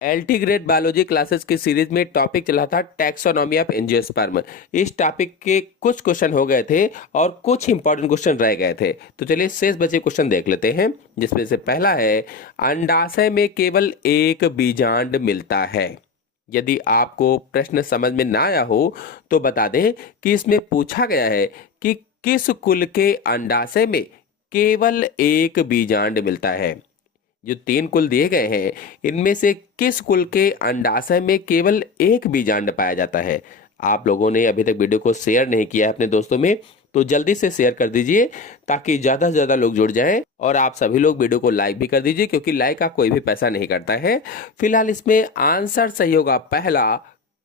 LT grade biology classes की series में topic चला था टैक्सोनॉमी ऑफ एंजियोस्पर्म। इस टॉपिक के कुछ क्वेश्चन हो गए थे और कुछ इंपॉर्टेंट क्वेश्चन रह गए थे। तो चलिए शेष बचे क्वेश्चन देख लेते हैं, जिसमें से पहला है, अंडाशय में केवल एक बीजांड मिलता है। यदि आपको प्रश्न समझ में ना आया हो तो बता दें कि इसमें पूछा गया है कि किस कुल के अंडाशय में केवल एक बीजांड मिलता है। जो 3 कुल दिए गए हैं, इनमें से किस कुल के अंडाशय में केवल एक बीजांड पाया जाता है। आप लोगों ने अभी तक वीडियो को शेयर नहीं किया है अपने दोस्तों में, तो जल्दी से शेयर कर दीजिए ताकि ज्यादा से ज्यादा लोग जुड़ जाएं। और आप सभी लोग वीडियो को लाइक भी कर दीजिए, क्योंकि लाइक का कोई भी पैसा नहीं करता है। फिलहाल इसमें आंसर सही होगा पहला,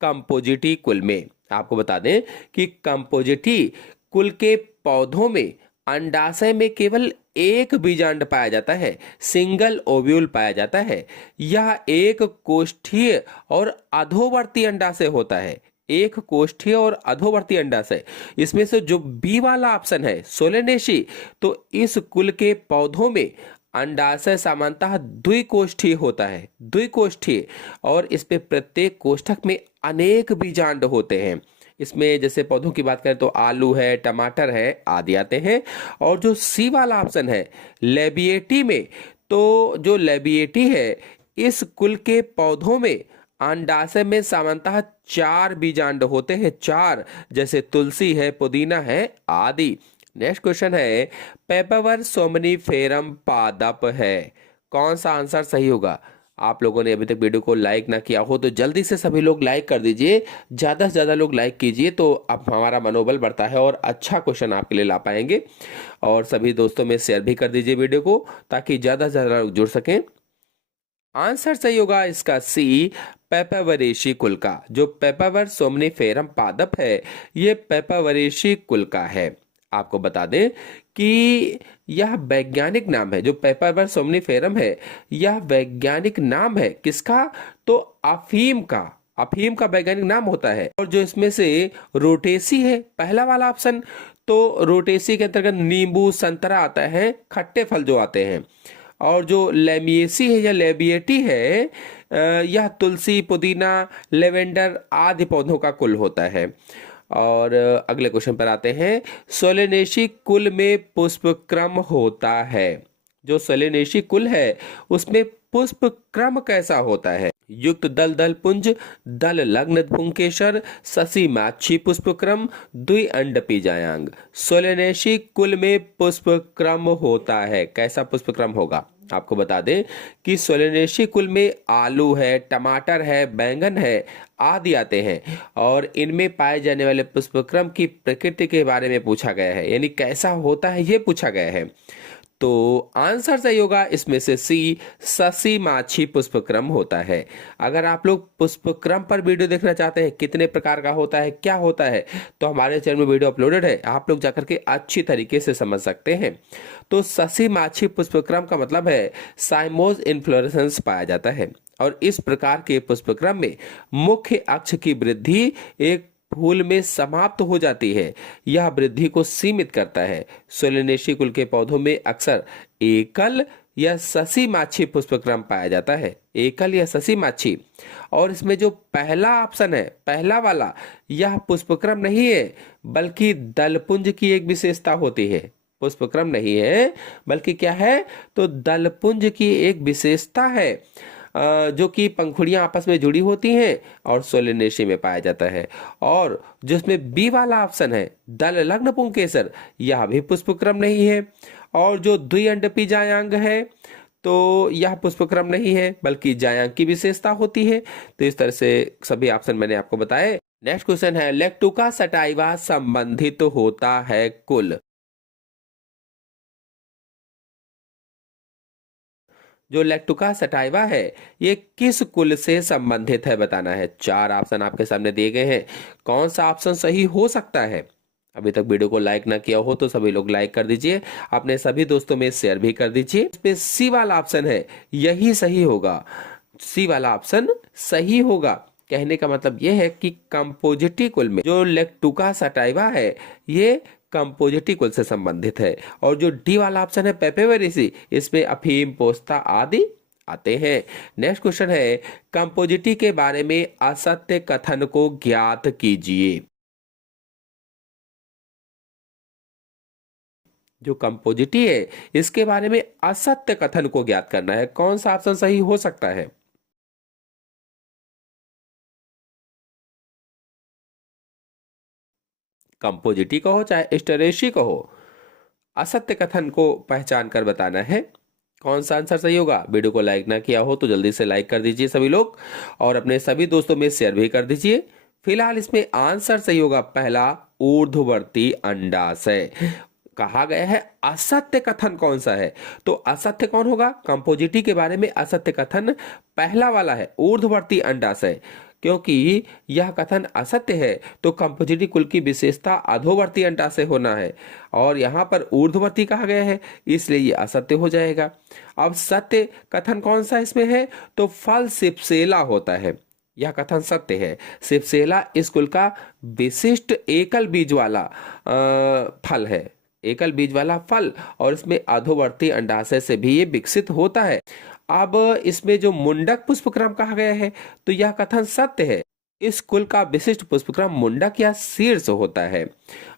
कंपोजिटी कुल में। आपको बता दें कि कंपोजिटी कुल के पौधों में अंडाशय में केवल एक बीजांड पाया जाता है, सिंगल ओव्यूल पाया जाता है। यह एक कोष्ठीय और अधोवर्ती अंडाशय होता है। एक कोष्ठीय और अधोवर्ती अंडाशय, इसमें से जो बी वाला ऑप्शन है सोलेनेसी, तो इस कुल के पौधों में अंडाशय सामान्यतः द्विकोष्ठीय होता है, द्विकोष्ठीय। और इस पे प्रत्येक कोष्ठक में अनेक बीजांड होते हैं। इसमें जैसे पौधों की बात करें तो आलू है, टमाटर है आदि आते हैं। और जो सी वाला ऑप्शन है लेबिएटी में, तो जो लेबिएटी है, इस कुल के पौधों में अंडाशय में सामान्यतः 4 बीजांड होते हैं, 4, जैसे तुलसी है, पुदीना है आदि। नेक्स्ट क्वेश्चन है, पेपरवर सोमनीफेरम पादप है। कौन सा आंसर सही होगा। आप लोगों ने अभी तक वीडियो को लाइक ना किया हो तो जल्दी से सभी लोग लाइक कर दीजिए, ज्यादा से ज्यादा लोग लाइक कीजिए, तो अब हमारा मनोबल बढ़ता है और अच्छा क्वेश्चन आपके लिए ला पाएंगे। और सभी दोस्तों में शेयर भी कर दीजिए वीडियो को, ताकि ज्यादा से ज्यादा लोग जुड़ सकें। आंसर सही होगा इसका सी, पेपरवरेशी कुल का। जो पेपरवर सोमनीफेरम पादप है, ये पेपरवरेशी कुल का है। आपको बता दें कि यह वैज्ञानिक नाम है, जो पेपरवर सोमनीफेरम है, यह वैज्ञानिक नाम है किसका, तो अफीम का। अफीम का वैज्ञानिक नाम होता है। और जो इसमें से रोटेसी है, पहला वाला ऑप्शन, तो रोटेसी के अंतर्गत नींबू, संतरा आता है, खट्टे फल जो आते हैं। और जो लेमिएसी है या लेबिएटी है, यह तुलसी, पुदीना, लेवेंडर आदि पौधों का कुल होता है। और अगले क्वेश्चन पर आते हैं, सोलेनेसी कुल में पुष्प क्रम होता है। जो सोलेनेसी कुल है उसमें पुष्प क्रम कैसा होता है। युक्त दल दल पुंज, दल लग्न पुंकेसर, शशि माछी पुष्प क्रम, द्विअंडपी जायांग। सोलेनेसी कुल में पुष्प क्रम होता है, कैसा पुष्प क्रम होगा। आपको बता दें कि सोलेनेसी कुल में आलू है, टमाटर है, बैंगन है आदि आते हैं। और इनमें पाए जाने वाले पुष्पक्रम की प्रकृति के बारे में पूछा गया है, यानी कैसा होता है ये पूछा गया है। तो आंसर सही होगा इसमें से सी, शशि माछी पुष्पक्रम होता है। अगर आप लोग पुष्पक्रम पर वीडियो देखना चाहते हैं, कितने प्रकार का होता है, क्या होता है, तो हमारे चैनल में वीडियो अपलोडेड है, आप लोग जाकर के अच्छी तरीके से समझ सकते हैं। तो शशि माछी पुष्पक्रम का मतलब है साइमोज इन्फ्लोरेसेंस पाया जाता है। और इस प्रकार के पुष्पक्रम में मुख्य अक्ष की वृद्धि एक फूल में समाप्त हो जाती है। यह वृद्धि को सीमित करता है। सोलेनेसी कुल के पौधों में अक्सर एकल या शशि माछी पुष्पक्रम पाया जाता है, एकल या शशि माछी। और इसमें जो पहला ऑप्शन है, पहला वाला, यह पुष्पक्रम नहीं है बल्कि दलपुंज की एक विशेषता होती है। पुष्पक्रम नहीं है बल्कि क्या है, तो दलपुंज की एक विशेषता है, जो कि पंखुड़ियां आपस में जुड़ी होती हैं और सोलेनेसी में पाया जाता है। और जिसमें बी वाला ऑप्शन है दल लग्न पुंकेसर, यह भी पुष्पक्रम नहीं है। और जो द्विअंडपी जायांग है, तो यह पुष्पक्रम नहीं है बल्कि जायांग की विशेषता होती है। तो इस तरह से सभी ऑप्शन मैंने आपको बताए। नेक्स्ट क्वेश्चन है, लेक्टुका सटाइवा संबंधित होता है कुल। जो लेक्टुका सटाइवा है, ये किस कुल से संबंधित है बताना है। 4 ऑप्शन आपके सामने दिए गए हैं, कौन सा ऑप्शन सही हो सकता है। अभी तक वीडियो को लाइक ना किया हो तो सभी लोग लाइक कर दीजिए, अपने सभी दोस्तों में शेयर भी कर दीजिए। इसमें सी वाला ऑप्शन है, यही सही होगा, सी वाला ऑप्शन सही होगा। कहने का मतलब यह है कि कंपोजिटी कुल में जो लेक्टुका सटाइवा है, ये कंपोजिटी कुल से संबंधित है। और जो डी वाला ऑप्शन है पेपेवेरेसी, इसमें अफीम, पोस्ता आदि आते हैं। नेक्स्ट क्वेश्चन है, कंपोजिटी के बारे में असत्य कथन को ज्ञात कीजिए। जो कंपोजिटी है इसके बारे में असत्य कथन को ज्ञात करना है। कौन सा ऑप्शन सही हो सकता है? कंपोजिटी कहो चाहे हिस्टेरेसी कहो, असत्य कथन को पहचान कर बताना है। कौन सा आंसर सही होगा? वीडियो को लाइक ना किया हो तो जल्दी से लाइक कर दीजिए सभी लोग, और अपने सभी दोस्तों में शेयर भी कर दीजिए। फिलहाल इसमें आंसर सही होगा पहला, ऊर्ध्ववर्ती अंडाशय। कहा गया है असत्य कथन कौन सा है, तो असत्य कौन होगा? कंपोजिटी के बारे में असत्य कथन पहला वाला है, ऊर्ध्ववर्ती अंडाशय। क्योंकि यह कथन असत्य है तो कंपोजिटी कुल की विशेषता अधोवर्ती अंडाशय होना है, और यहाँ पर ऊर्ध्ववर्ती कहा गया है, इसलिए ये असत्य हो जाएगा। अब सत्य कथन कौन सा इसमें है, तो फल सिपसेला होता है। यह कथन सत्य है। सिपसेला इस कुल का विशिष्ट एकल बीज वाला फल है, एकल बीज वाला फल, और इसमें अधोवर्ती अंडाशय से भी ये विकसित होता है। अब इसमें जो मुंडक पुष्पक्रम कहा गया है तो यह कथन सत्य है। इस कुल का विशिष्ट पुष्पक्रम मुंडक या शीर्ष होता है।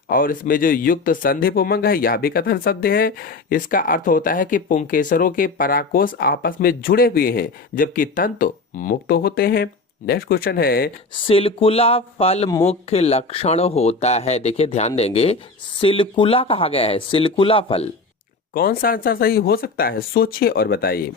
और इसमें जो युक्त संधि पुमंग है यह भी कथन सत्य है। इसका अर्थ होता है कि पुंकेसरों के पराकोष आपस में जुड़े हुए हैं जबकि तंतु मुक्त होते हैं। नेक्स्ट क्वेश्चन है, सिलकुला फल मुख्य लक्षण होता है। देखिए ध्यान देंगे, सिलकुला कहा गया है, सिलकुला फल। कौन सा आंसर सही हो सकता है? सोचिए और बताइए।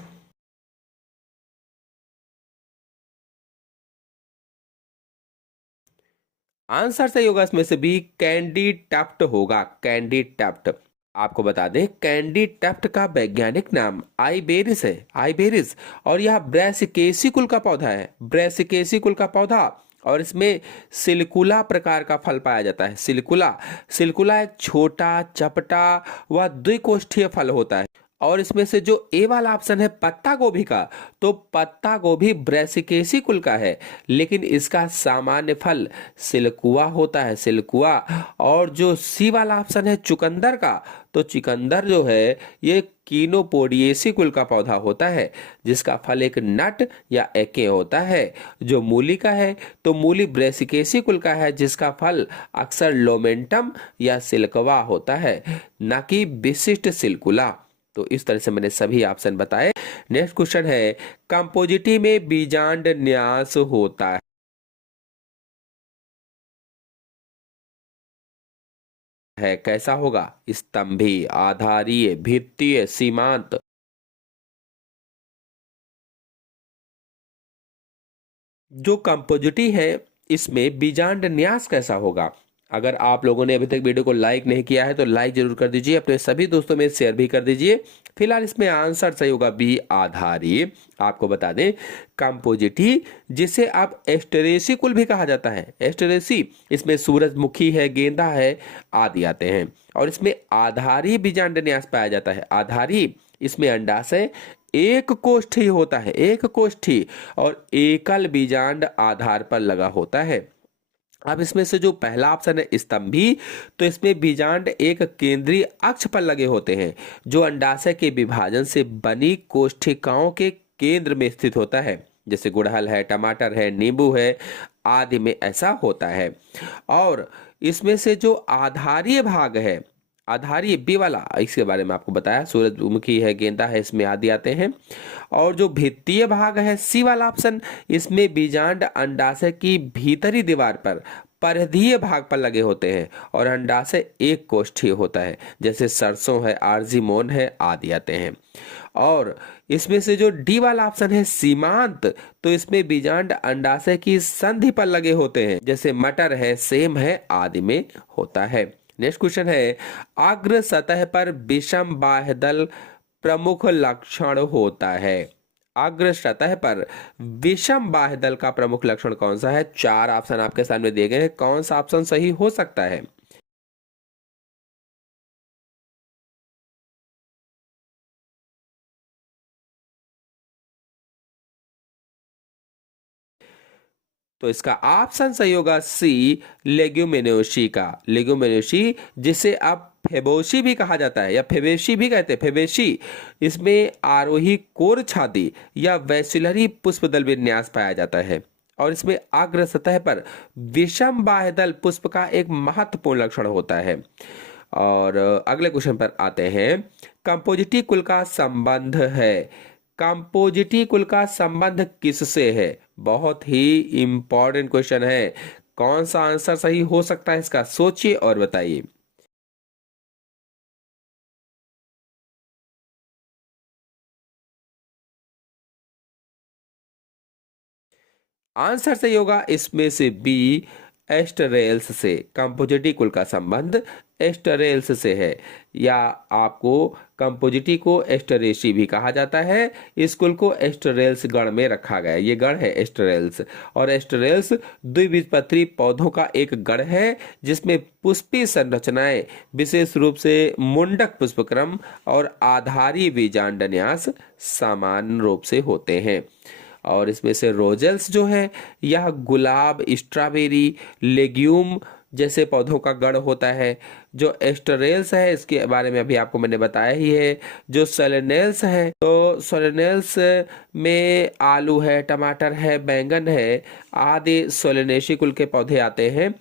आंसर सही होगा इसमें से भी, कैंडी टफ्ट होगा, कैंडी टफ्ट। आपको बता दें कैंडी टफ्ट का वैज्ञानिक नाम आइबेरिस है, आइबेरिस। और यह ब्रैसिकेसी कुल का पौधा है, ब्रैसिकेसी कुल का पौधा। और इसमें सिलकुला प्रकार का फल पाया जाता है, सिलकुला। सिलकुला एक छोटा चपटा व द्विकोष्ठीय फल होता है। और इसमें से जो ए वाला ऑप्शन है पत्ता गोभी का, तो पत्ता गोभी ब्रैसिकेसी कुल का है, लेकिन इसका सामान्य फल सिलकुआ होता है, सिलकुआ। और जो सी वाला ऑप्शन है चुकंदर का, तो चुकंदर जो है ये कीनोपोडिएसी कुल का पौधा होता है, जिसका फल एक नट या एके होता है। जो मूली का है तो मूली ब्रैसिकेसी कुल का है, जिसका फल अक्सर लोमेंटम या सिल्कवा होता है, न कि विशिष्ट सिलकुला। तो इस तरह से मैंने सभी ऑप्शन बताए। नेक्स्ट क्वेश्चन है, कंपोजिटी में बीजांड न्यास होता है, कैसा होगा? स्तंभी, आधारीय, भित्तीय, सीमांत। जो कंपोजिटी है इसमें बीजांड न्यास कैसा होगा? अगर आप लोगों ने अभी तक वीडियो को लाइक नहीं किया है तो लाइक जरूर कर दीजिए, अपने सभी दोस्तों में शेयर भी कर दीजिए। फिलहाल इसमें आंसर सही होगा बी, आधारीय। आपको बता दें कंपोजिटी जिसे आप एस्टेरेसी कुल भी कहा जाता है, एस्टेरेसी, इसमें सूरजमुखी है, गेंदा है आदि आते हैं। और इसमें आधारी बीजांड न्यास पाया जाता है, आधारी। इसमें अंडाशय एक कोष्ठी होता है, एक कोष्ठी, और एकल बीजांड आधार पर लगा होता है। अब इसमें से जो पहला ऑप्शन है स्तंभी, तो इसमें बीजांड एक केंद्रीय अक्ष पर लगे होते हैं, जो अंडाशय के विभाजन से बनी कोष्ठिकाओं के केंद्र में स्थित होता है। जैसे गुड़हल है, टमाटर है, नींबू है आदि में ऐसा होता है। और इसमें से जो आधारीय भाग है, आधारीय बी वाला, इसके बारे में आपको बताया, सूरजमुखी है, गेंदा है, इसमें आदि आते हैं। और जो भित्तीय भाग है सी वाला ऑप्शन, इसमें बीजांड अंडाशय की भीतरी दीवार पर परिधीय भाग पर लगे होते हैं, और अंडाशय एक कोष्ठीय होता है, जैसे सरसों है, आर्जिमोन है आदि आते हैं। और इसमें से जो डी वाला ऑप्शन है सीमांत, तो इसमें बीजांड अंडाशय की संधि पर लगे होते हैं, जैसे मटर है, सेम है आदि में होता है। नेक्स्ट क्वेश्चन है, अग्र सतह पर विषम बाह्यदल प्रमुख लक्षण होता है। अग्र सतह पर विषम बाह्यदल का प्रमुख लक्षण कौन सा है? चार ऑप्शन आपके सामने दिए गए हैं, कौन सा ऑप्शन सही हो सकता है? तो इसका ऑप्शन सही होगा सी, लेग्यूमिनोसी का, लेग्यूमिनोसी, जिसे आप फेबोशी भी कहा जाता है या फेबेशी भी कहते हैं, फेबेशी। इसमें आरोही कोर छाती या वैसिलरी पुष्पदल विन्यास पाया जाता है और इसमें अग्र सतह पर विषम बाह्यदल पुष्प का एक महत्वपूर्ण लक्षण होता है। और अगले क्वेश्चन पर आते हैं। कंपोजिटी कुल का संबंध है, कंपोजिटी कुल का संबंध किससे है? बहुत ही इंपॉर्टेंट क्वेश्चन है। कौन सा आंसर सही हो सकता है इसका, सोचिए और बताइए। आंसर सही होगा इसमें से बी, एस्टरेल्स से। कंपोजिटी कुल का संबंध एस्टरेल्स से है, या आपको कंपोजिटी को एस्टरेसी भी कहा जाता है। इस कुल को एस्टरेल्स गण में रखा गया है, ये गण है एस्टरेल्स। और एस्टरेल्स द्विबीजपत्री पौधों का एक गण है जिसमें पुष्पीय संरचनाएं विशेष रूप से मुंडक पुष्पक्रम और आधारी बीजांडन्यास समान रूप से होते हैं। और इसमें से रोजेल्स जो है यह गुलाब, स्ट्रॉबेरी, लेग्यूम जैसे पौधों का गण होता है। जो एस्टरेल्स है इसके बारे में अभी आपको मैंने बताया ही है। जो सोलेनेल्स है, तो सोलेनेल्स में आलू है, टमाटर है, बैंगन है आदि सोलेनेसी कुल के पौधे आते हैं।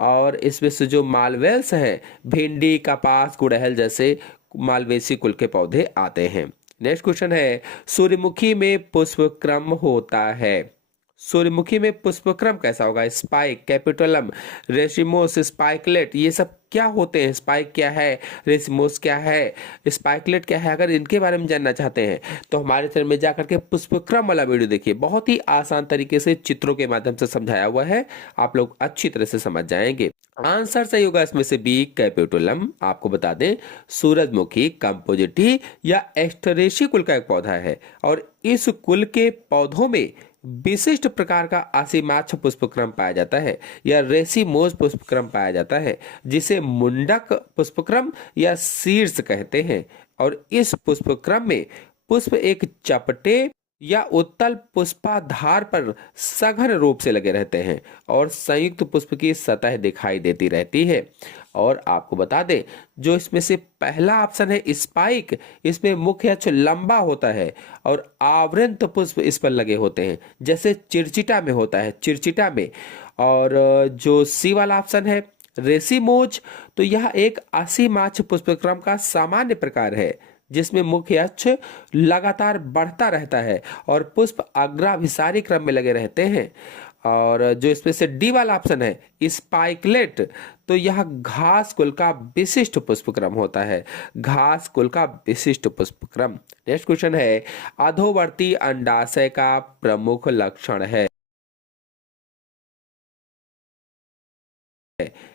और इसमें से जो मालवेल्स हैं, भिंडी, कपास, गुड़हल जैसे मालवेसी कुल के पौधे आते हैं। नेक्स्ट क्वेश्चन है, सूर्यमुखी में पुष्पक्रम होता है। सूर्यमुखी में पुष्पक्रम कैसा होगा? स्पाइक, कैपिटोलम, रेसिमोस, स्पाइकलेट, ये सब क्या होते हैं? स्पाइक क्या है, रेसिमोस क्या है, स्पाइकलेट क्या है? अगर इनके बारे में जानना चाहते हैं तो हमारे चैनल में जाकर के पुष्पक्रम वाला वीडियो देखिए। बहुत ही आसान तरीके से चित्रों के माध्यम से समझाया हुआ है, आप लोग अच्छी तरह से समझ जाएंगे। आंसर सही होगा इसमें से बी, कैपिटोलम। आपको बता दें सूरजमुखी कंपोजिटी या एस्टरेसी कुल का एक पौधा है और इस कुल के पौधों में विशिष्ट प्रकार का आसीमाक्ष पुष्पक्रम पाया जाता है या रेसिमोस पुष्पक्रम पाया जाता है, जिसे मुंडक पुष्पक्रम या शीर्ष कहते हैं। और इस पुष्पक्रम में पुष्प एक चपटे या उत्तल पुष्पाधार पर सघन रूप से लगे रहते हैं और संयुक्त पुष्प की सतह दिखाई देती रहती है। और आपको बता दें जो इसमें से पहला ऑप्शन है स्पाइक, इसमें मुख्य अक्ष लंबा होता है और आवृत पुष्प इस पर लगे होते हैं, जैसे चिरचिटा में होता है, चिरचिटा में। और जो सी वाला ऑप्शन है रेसिमोज, तो यह एक असीमाक्ष पुष्पक्रम का सामान्य प्रकार है जिसमें मुख्य अक्ष लगातार बढ़ता रहता है और पुष्प अग्राभिसारी क्रम में लगे रहते हैं। और जो इसमें से डी वाला ऑप्शन है स्पाइकलेट, तो यह घास कुल का विशिष्ट पुष्पक्रम होता है, घास कुल का विशिष्ट पुष्पक्रम। नेक्स्ट क्वेश्चन है, अधोवर्ती अंडाशय का प्रमुख लक्षण है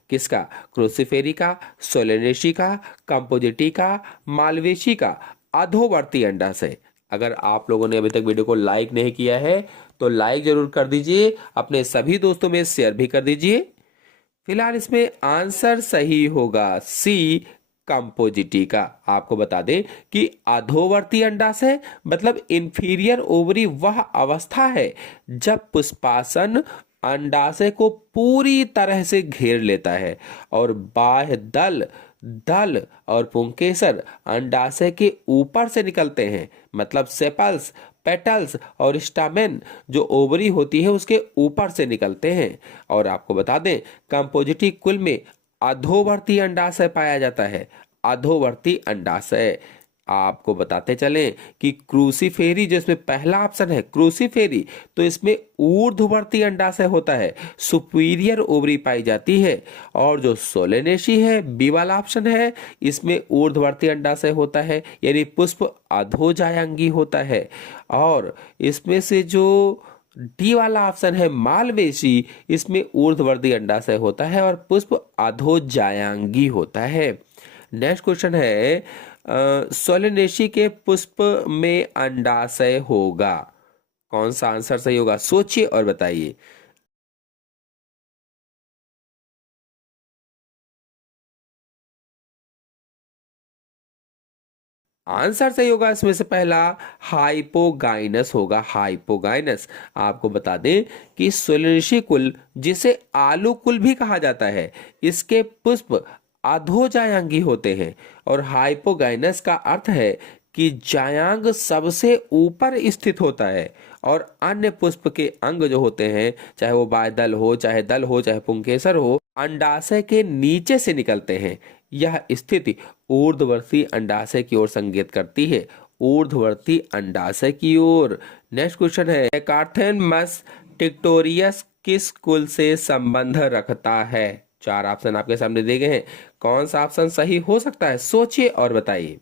किसका? क्रूसिफेरी का, सोलेनेसी का, कंपोजिटी का, मालवेसी का। अधोवर्ती अंडाशय। अगर आप लोगों ने अभी तक वीडियो को लाइक नहीं किया है तो लाइक जरूर कर दीजिए, अपने सभी दोस्तों में शेयर भी कर दीजिए। फिलहाल इसमें आंसर सही होगा सी, कंपोजिटी का। आपको बता दें कि अधोवर्ती अंडाशय मतलब इंफीरियर ओवरी वह अवस्था है जब पुष्पासन अंडाशय को पूरी तरह से घेर लेता है और बाह्य दल, दल और पुंकेसर अंडाशय के ऊपर से निकलते हैं, मतलब सेपल्स, पेटल्स और स्टामेन जो ओवरी होती है उसके ऊपर से निकलते हैं। और आपको बता दें कंपोजिटी कुल में अधोवर्ती अंडाशय पाया जाता है, अधोवर्ती अंडाशय। आपको बताते चलें कि क्रूसीफेरी जो इसमें पहला ऑप्शन है क्रूसीफेरी, तो इसमें ऊर्ध्ववर्ती अंडाशय होता है, सुपीरियर ओवरी पाई जाती है। और जो सोलेनेसी है बी वाला ऑप्शन है, इसमें ऊर्ध्ववर्ती अंडाशय होता है यानी पुष्प अधोजायांगी होता है। और इसमें से जो डी वाला ऑप्शन है मालवेसी, इसमें ऊर्ध्ववर्ती अंडाशय होता है और पुष्प अधोजायांगी होता है। नेक्स्ट क्वेश्चन है, सोलेनेसी के पुष्प में अंडाशय होगा, कौन सा आंसर सही होगा? सोचिए और बताइए। आंसर सही होगा इसमें से पहला हाइपोगाइनस होगा, हाइपोगाइनस। आपको बता दें कि सोलेनेसी कुल जिसे आलू कुल भी कहा जाता है, इसके पुष्प अधोजायांगी होते हैं। और हाइपोगाइनस का अर्थ है कि जायांग सबसे ऊपर स्थित होता है और अन्य पुष्प के अंग जो होते हैं, चाहे वो बाह्यदल हो, चाहे दल हो, चाहे पुंकेसर हो, अंडाशय के नीचे से निकलते हैं। यह स्थिति ऊर्ध्ववर्ती अंडाशय की ओर संकेत करती है, ऊर्ध्ववर्ती अंडाशय की ओर। नेक्स्ट क्वेश्चन है, एकार्थेनमस टिक्टोरियस किस कुल से संबंध रखता है? चार ऑप्शन आपके सामने दिए गए हैं, कौन सा ऑप्शन सही हो सकता है? सोचिए और बताइए।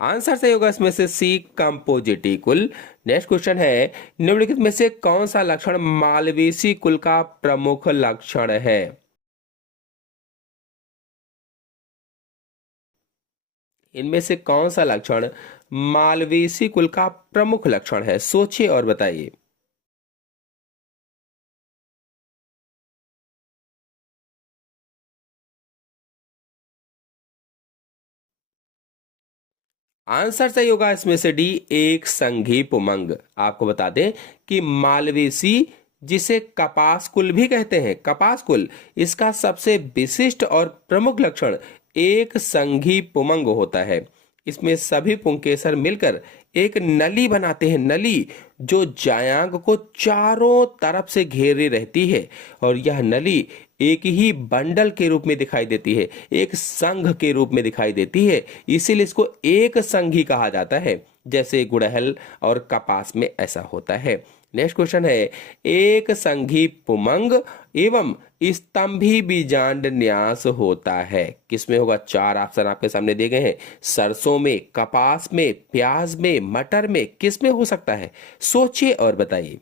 आंसर सही होगा इसमें से सी, कंपोजिटी कुल। नेक्स्ट क्वेश्चन है, निम्नलिखित में से कौन सा लक्षण मालवेसी कुल का प्रमुख लक्षण है? इनमें से कौन सा लक्षण मालवेसी कुल का प्रमुख लक्षण है? सोचिए और बताइए। आंसर सही होगा इसमें से डी, एक संघी पुमंग। आपको बता दें कि मालवेसी, जिसे कपास कुल भी कहते हैं, कपास कुल, इसका सबसे विशिष्ट और प्रमुख लक्षण एक संघी पुमंग होता है। इसमें सभी पुंकेसर मिलकर एक नली बनाते हैं, नली जो जायांग को चारों तरफ से घेरे रहती है। और यह नली एक ही बंडल के रूप में दिखाई देती है, एक संघ के रूप में दिखाई देती है, इसीलिए इसको एक संघी कहा जाता है, जैसे गुड़हल और कपास में ऐसा होता है। नेक्स्ट क्वेश्चन है, एक संघी पुमंग एवं स्तंभी बीजांड न्यास होता है, किसमें होगा? चार ऑप्शन आपके सामने दिए गए हैं, सरसों में, कपास में, प्याज में, मटर में, किसमें हो सकता है? सोचिए और बताइए।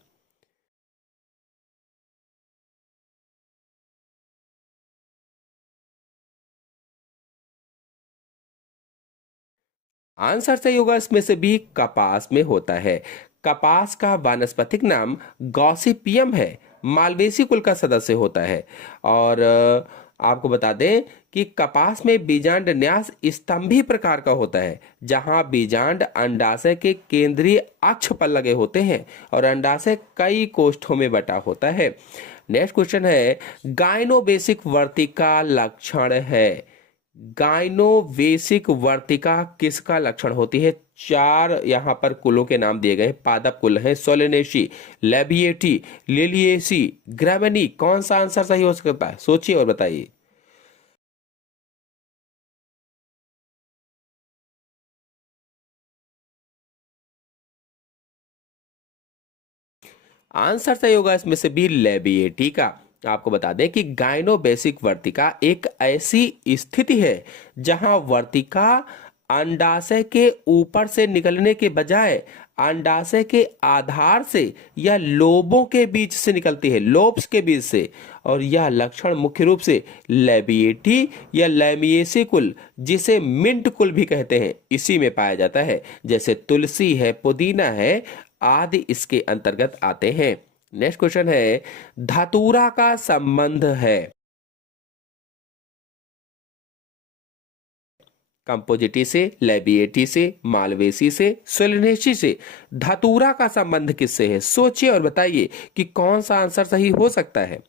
आंसर सही होगा इसमें से भी, कपास में होता है। कपास का वानस्पतिक नाम गॉसिपियम है, मालवेसी कुल का सदस्य होता है। और आपको बता दें कि कपास में बीजांड न्यास स्तंभी प्रकार का होता है, जहां बीजांड अंडाशय के केंद्रीय अक्ष पर लगे होते हैं और अंडाशय कई कोष्ठों में बटा होता है। नेक्स्ट क्वेश्चन है, गाइनोबेसिक वर्तिका लक्षण है। गाइनोवेसिक वर्तिका किसका लक्षण होती है? चार यहां पर कुलों के नाम दिए गए, पादप कुल हैं, सोलेनेसी, लेबिएटी, लिलिएसी, ग्रामिनी। कौन सा आंसर सही हो सकता है? सोचिए और बताइए। आंसर सही होगा इसमें से बी, लेबिएटी का। आपको बता दें कि गाइनोबेसिक वर्तिका एक ऐसी स्थिति है जहां वर्तिका अंडाशय के ऊपर से निकलने के बजाय अंडाशय के आधार से या लोबों के बीच से निकलती है, लोब्स के बीच से। और यह लक्षण मुख्य रूप से लेबिएटी या लैमिएसी कुल, जिसे मिंट कुल भी कहते हैं, इसी में पाया जाता है। जैसे तुलसी है, पुदीना है आदि इसके अंतर्गत आते हैं। नेक्स्ट क्वेश्चन है, धतूरा का संबंध है। कंपोजिटी से, लेबिएटी से, मालवेसी से, सोलिनेसी से धतूरा का संबंध किससे है? सोचिए और बताइए कि कौन सा आंसर सही हो सकता है।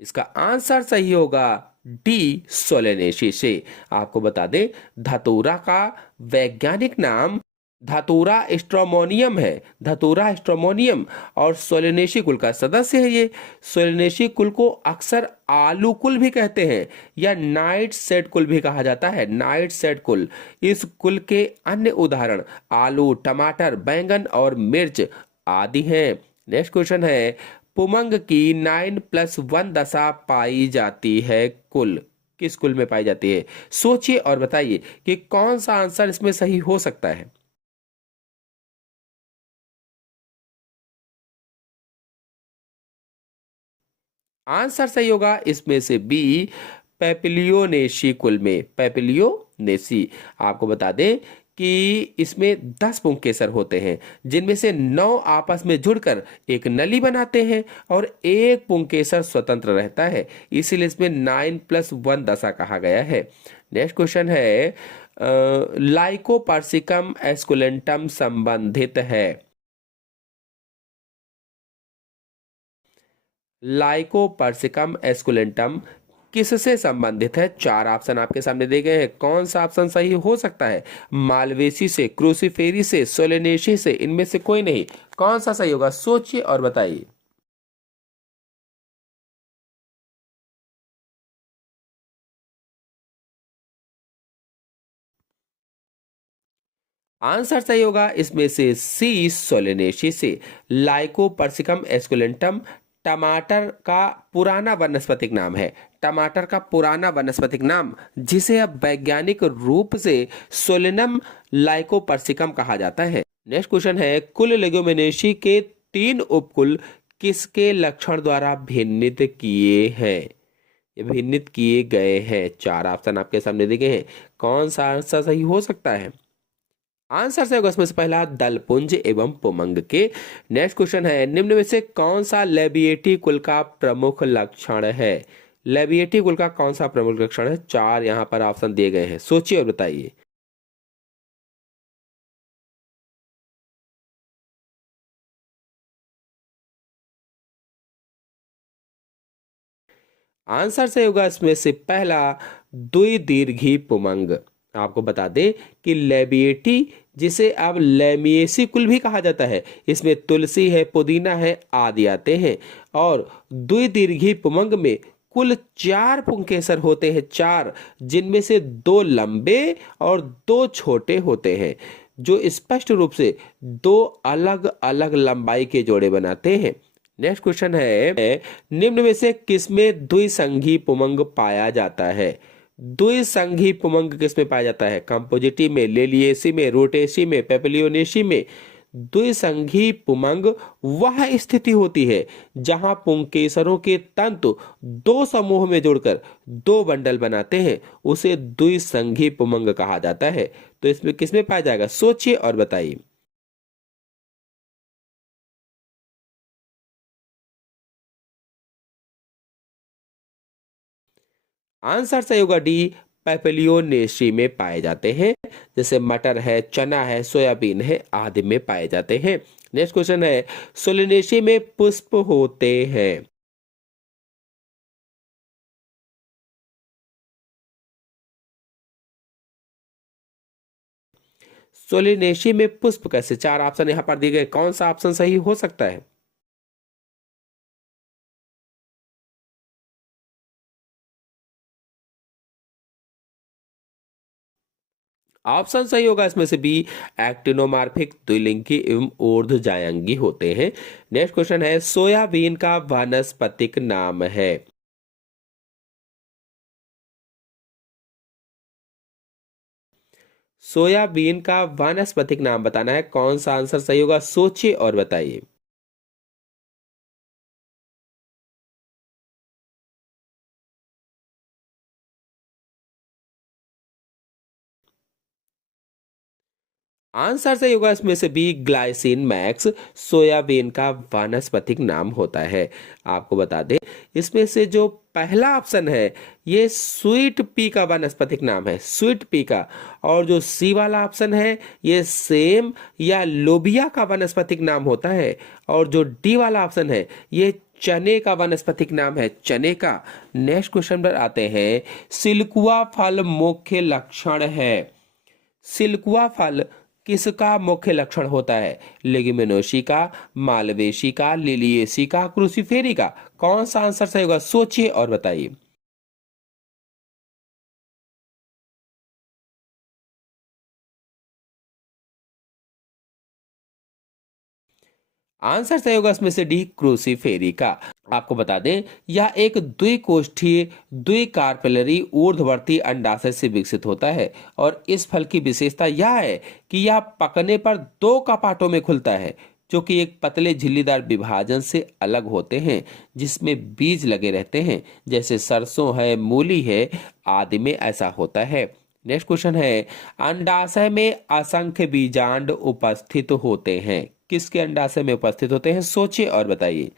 इसका आंसर सही होगा डी, सोलेनेसी से। आपको बता दें, धतूरा का वैज्ञानिक नाम धतूरा स्ट्रोमोनियम है, धतूरा स्ट्रोमोनियम। और सोलेनेसी कुल का सदस्य है ये। सोलेनेसी कुल को अक्सर आलू कुल भी कहते हैं या नाइट सेड कुल भी कहा जाता है, नाइट सेड कुल। इस कुल के अन्य उदाहरण आलू, टमाटर, बैंगन और मिर्च आदि हैं। नेक्स्ट क्वेश्चन है, पुमंग की 9+1 दशा पाई जाती है कुल, किस कुल में पाई जाती है? सोचिए और बताइए कि कौन सा आंसर इसमें सही हो सकता है। आंसर सही होगा इसमें से बी, पेपिलियोनेसी कुल में, पेपिलियोनेसी। आपको बता दें कि इसमें 10 पुंकेसर होते हैं, जिनमें से 9 आपस में जुड़कर एक नली बनाते हैं और एक पुंकेसर स्वतंत्र रहता है, इसीलिए इसमें 9+1 दशा कहा गया है। नेक्स्ट क्वेश्चन है लाइकोपर्सिकम एस्कुलेंटम संबंधित है। लाइकोपर्सिकम एस्कुलेंटम किससे संबंधित है? 4 ऑप्शन आपके सामने दिए गए हैं, कौन सा ऑप्शन सही हो सकता है? मालवेसी से, क्रूसीफेरी से, सोलेनेसी से, इनमें से कोई नहीं। कौन सा सही होगा? सोचिए और बताइए। आंसर सही होगा इसमें से सी, सोलेनेसी से। लाइकोपर्सिकम एस्कुलेंटम टमाटर का पुराना वानस्पतिक नाम है। टमाटर का पुराना वानस्पतिक नाम, जिसे अब वैज्ञानिक रूप से सोलेनम लाइकोपर्सिकम कहा जाता है। नेक्स्ट क्वेश्चन है कुल लेग्यूमिनेसी के 3 उपकुल किसके लक्षण द्वारा भिन्नित किए हैं? ये भिन्नित किए गए हैं। 4 ऑप्शन आपके सामने दिए गए हैं, कौन सा आंसर सही हो सकता है? आंसर से होगा इसमें से पहला दलपुंज एवं पुमंग के। नेक्स्ट क्वेश्चन है निम्न में से कौन सा लेबिएटी कुल का प्रमुख लक्षण है? लेबिएटी कुल का कौन सा प्रमुख लक्षण है? 4 यहाँ पर ऑप्शन दिए गए हैं, सोचिए और बताइए। आंसर से होगा इसमें से पहला द्विदीर्घी पुमंग। आपको बता दें कि लेबिएटी, जिसे अब लेमिएसी कुल भी कहा जाता है, इसमें तुलसी है, पुदीना है आदि आते हैं। और द्विदीर्घी पुमंग में कुल 4 पुंकेसर होते हैं, 4, जिनमें से 2 लंबे और 2 छोटे होते हैं, जो स्पष्ट रूप से 2 अलग अलग लंबाई के जोड़े बनाते हैं। नेक्स्ट क्वेश्चन है निम्न में से किसमें द्विसंघी पुमंग पाया जाता है? द्विसंघी पुमंग किसमें पाया जाता है? कंपोजिटी में, लेलिएसी में, रोटेसी में, पेपिलियोनेसी में। द्विसंघी पुमंग वह स्थिति होती है जहां पुंकेसरों के तंतु 2 समूह में जुड़कर 2 बंडल बनाते हैं, उसे द्विसंघी पुमंग कहा जाता है। तो इसमें किसमें पाया जाएगा? सोचिए और बताइए। आंसर सही होगा डी, पेपिलियोनेसी में पाए जाते हैं। जैसे मटर है, चना है, सोयाबीन है आदि में पाए जाते हैं। नेक्स्ट क्वेश्चन है सोलेनेसी में पुष्प होते हैं। सोलेनेसी में पुष्प कैसे? 4 ऑप्शन यहां पर दिए गए, कौन सा ऑप्शन सही हो सकता है? ऑप्शन सही होगा इसमें से बी, एक्टिनोमार्फिक, द्विलिंगी एवं ऊर्ध्वजायंगी होते हैं। नेक्स्ट क्वेश्चन है सोयाबीन का वानस्पतिक नाम है। सोयाबीन का वानस्पतिक नाम बताना है, कौन सा आंसर सही होगा? सोचिए और बताइए। आंसर सही होगा इसमें से बी, ग्लाइसिन मैक्स सोयाबीन का वानस्पतिक नाम होता है। आपको बता दें इसमें से जो पहला ऑप्शन है ये स्वीट पी का वानस्पतिक नाम है, स्वीट पी का। और जो सी वाला ऑप्शन है ये सेम या लोबिया का वानस्पतिक नाम होता है। और जो डी वाला ऑप्शन है ये चने का वानस्पतिक नाम है, चने का। नेक्स्ट क्वेश्चन पर आते हैं सिल्कुआ फल मुख्य लक्षण है। सिल्कुआ फल किसका मुख्य लक्षण होता है? लेग्यूमिनोसी का, मालवेसी का, लिलिएसी का, क्रूसीफेरी का। कौन सा आंसर सही होगा? सोचिए और बताइए। आंसर सही होगा इसमें से डी, क्रूसीफेरी का। आपको बता दें यह एक द्विकोष्ठीय द्विकार्पेलरी ऊर्ध्ववर्ती अंडाशय से विकसित होता है। और इस फल की विशेषता यह है कि यह पकने पर 2 कपाटों में खुलता है, जो कि एक पतले झिल्लीदार विभाजन से अलग होते हैं, जिसमें बीज लगे रहते हैं। जैसे सरसों है, मूली है आदि में ऐसा होता है। नेक्स्ट क्वेश्चन है, अंडाशय में असंख्य बीजांड उपस्थित होते हैं, किसके अंडाशय में उपस्थित होते हैं, सोचिए और बताइए।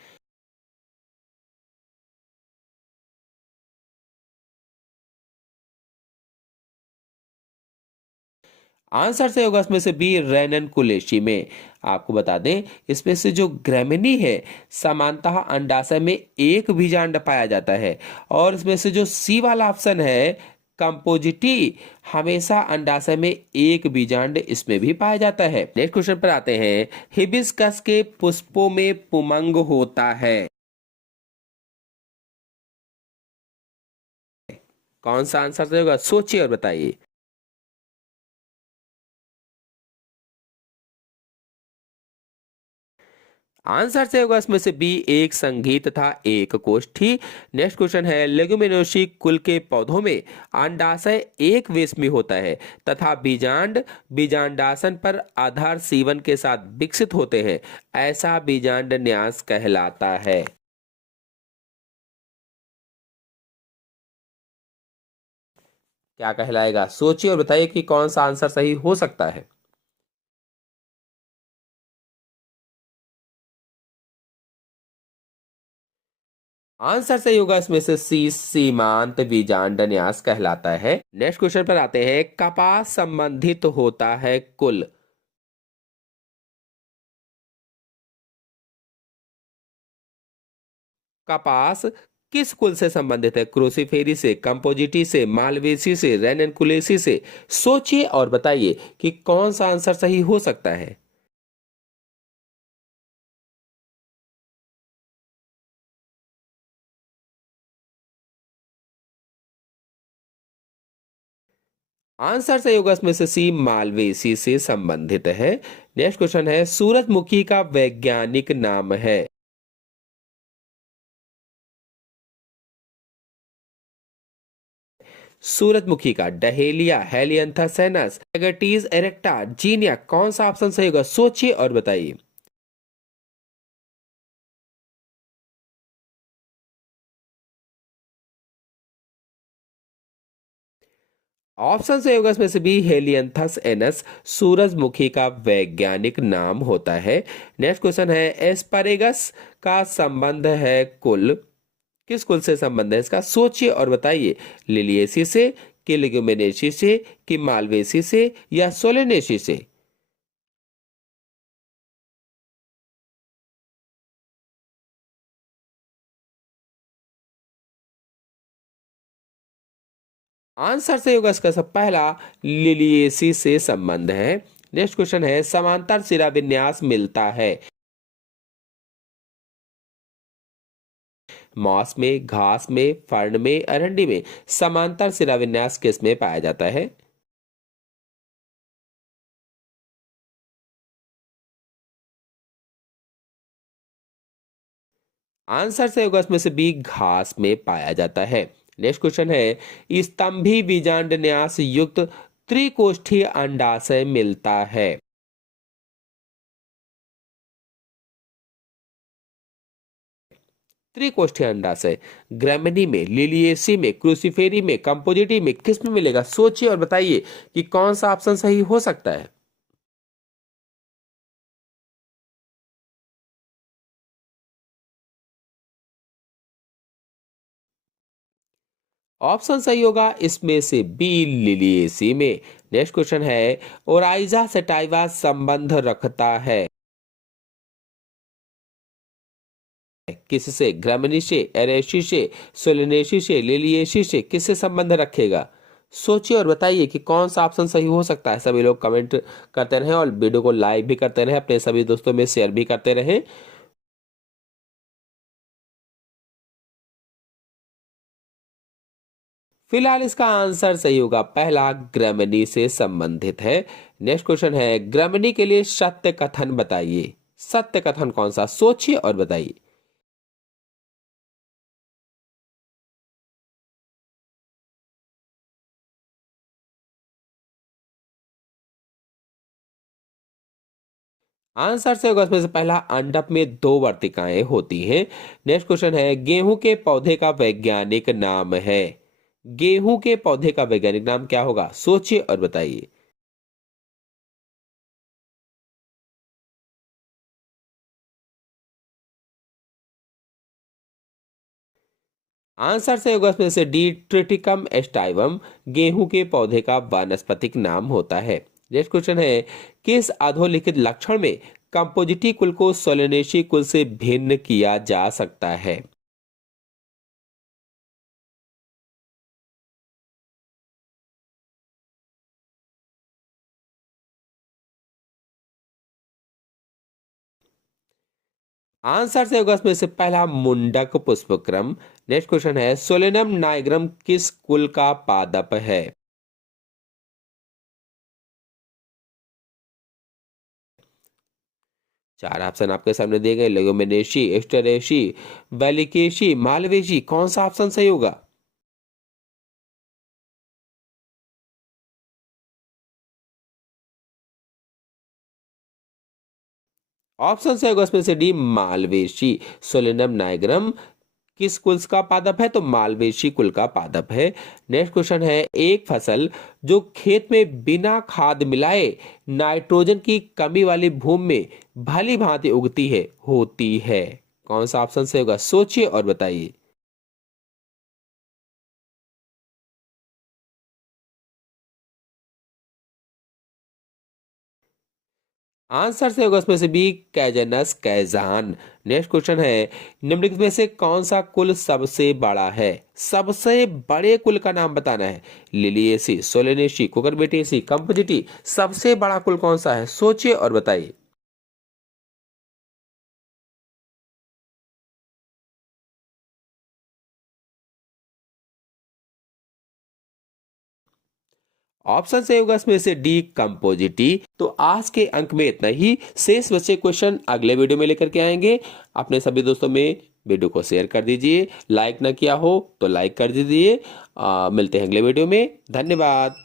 आंसर से होगा इसमें से बी, रेनन में। आपको बता दें, इसमें से जो ग्रेमिनी है, सामान्यतः अंडाशय में एक बीजांड पाया जाता है, और इसमें से जो सी वाला ऑप्शन है, कंपोजिटी, हमेशा अंडाशय में एक बीजांड इसमें भी पाया जाता है। नेक्स्ट क्वेश्चन पर आते हैं, हिबिस्कस के पुष्पों में पुमंग होता है, कौन सा आंसर से होगा, सोचिए और बताइए। आंसर से होगा इसमें से बी, एक संघी तथा एक कोष्ठी। नेक्स्ट क्वेश्चन है, लेगुमिनोसी कुल के पौधों में अंडाशय एक वेश में होता है तथा बीजांड बीजांडासन पर आधार सीवन के साथ विकसित होते हैं, ऐसा बीजांड न्यास कहलाता है। क्या कहलाएगा, सोचिए और बताइए कि कौन सा आंसर सही हो सकता है। आंसर सही होगा इसमें से सी, सीमांत बीजांड न्यास कहलाता है। नेक्स्ट क्वेश्चन पर आते हैं, कपास संबंधित होता है कुल, कपास किस कुल से संबंधित है, क्रोसीफेरी से, कंपोजिटी से, मालवेसी से, रेननकुलेसी से, सोचिए और बताइए कि कौन सा आंसर सही हो सकता है। आंसर सही होगा इसमें से सी, मालवेसी से संबंधित है। नेक्स्ट क्वेश्चन है, सूरजमुखी का वैज्ञानिक नाम है, सूरजमुखी का, डहेलिया, हेलियंथस, एगेटिस एरेक्टा, जीनिया, कौन सा ऑप्शन सही होगा, सोचिए और बताइए। ऑप्शन सही होगा इसमें से बी, हेलियंथस एनस, सूरजमुखी का वैज्ञानिक नाम होता है। नेक्स्ट क्वेश्चन है, एस्परेगस का संबंध है कुल, किस कुल से संबंध है इसका, सोचिए और बताइए। लिलिएसी से, कि लेग्यूमिनेसी से, कि मालवेसी से, या सोलेनेसी से। आंसर सही होगा इसका सब पहला, लिलिएसी से संबंध है। नेक्स्ट क्वेश्चन है, समांतर शिरा विन्यास मिलता है मॉस में, घास में, फर्न में, अरंडी में, समांतर शिराविन्यास किस में पाया जाता है। आंसर से होगा इसमें से बी, घास में पाया जाता है। नेक्स्ट क्वेश्चन है, स्तंभी बीजांड न्यास युक्त त्रिकोष्ठीय अंडाशय मिलता है, त्रिकोष्ठीय अंडाशय ग्रेमिनी में, लिलिएसी में, क्रूसीफेरी में, कंपोजिटी में, किस में मिलेगा, सोचिए और बताइए कि कौन सा ऑप्शन सही हो सकता है। ऑप्शन सही होगा इसमें से बी, लिलिएसी में। नेक्स्ट क्वेश्चन है, ओराइजा सेटाइवा संबंध रखता है किससे, ग्रामिनी से, एरेसी से, सोलिनेसी से, लिलिएसी से, किससे संबंध रखेगा, सोचिए और बताइए कि कौन सा ऑप्शन सही हो सकता है। सभी लोग कमेंट करते रहें और वीडियो को लाइक भी करते रहें, अपने सभी दोस्तों में शेयर भी करते रहें। फिलहाल इसका आंसर सही होगा पहला, ग्रामिनी से संबंधित है। नेक्स्ट क्वेश्चन है, ग्रामिनी के लिए सत्य कथन बताइए, सत्य कथन कौन सा, सोचिए और बताइए। आंसर से होगा इसमें से पहला, अंडप में दो वर्तिकाएं होती हैं। नेक्स्ट क्वेश्चन है, गेहूं के पौधे का वैज्ञानिक नाम है, गेहूं के पौधे का वैज्ञानिक नाम क्या होगा? सोचिए और बताइए। आंसर सही होगा इसमें से डी, ट्रिटिकम एस्टाइवम गेहूं के पौधे का वानस्पतिक नाम होता है। नेक्स्ट क्वेश्चन है, किस अधोलिखित लक्षण में कंपोजिटी कुल को सोलेनेसी कुल से भिन्न किया जा सकता है? आंसर से होगा इसमें से पहला मुंडक पुष्पक्रम। नेक्स्ट क्वेश्चन है, सोलेनम नाइग्रम किस कुल का पादप है? चार ऑप्शन आपके सामने दिए गए, लेगुमिनेसी, एस्टरेसी, वेलिकेसी, मालवेसी, कौन सा ऑप्शन सही होगा? ऑप्शन सही होगा इसमें से डी, मालवेसी। सोलेनम नाइग्रम किस कुल का पादप है? तो मालवेसी कुल का पादप है। नेक्स्ट क्वेश्चन है, एक फसल जो खेत में बिना खाद मिलाए नाइट्रोजन की कमी वाली भूमि में भली भांति उगती है होती है, कौन सा ऑप्शन सही होगा? सोचिए और बताइए। आंसर से होगा इसमें से बी, कैजनस कैजान। नेक्स्ट क्वेश्चन है, निम्नलिखित में से कौन सा कुल सबसे बड़ा है? सबसे बड़े कुल का नाम बताना है। लिलिएसी, सोलेनेसी, कुकुरबिटेसी, कंपोजिटी, सबसे बड़ा कुल कौन सा है? सोचिए और बताइए। ऑप्शन सही होगा इसमें से डी, कंपोजिटी। तो आज के अंक में इतना ही। शेष बचे क्वेश्चन अगले वीडियो में लेकर के आएंगे। अपने सभी दोस्तों में वीडियो को शेयर कर दीजिए, लाइक ना किया हो तो लाइक कर दीजिए। मिलते हैं अगले वीडियो में। धन्यवाद।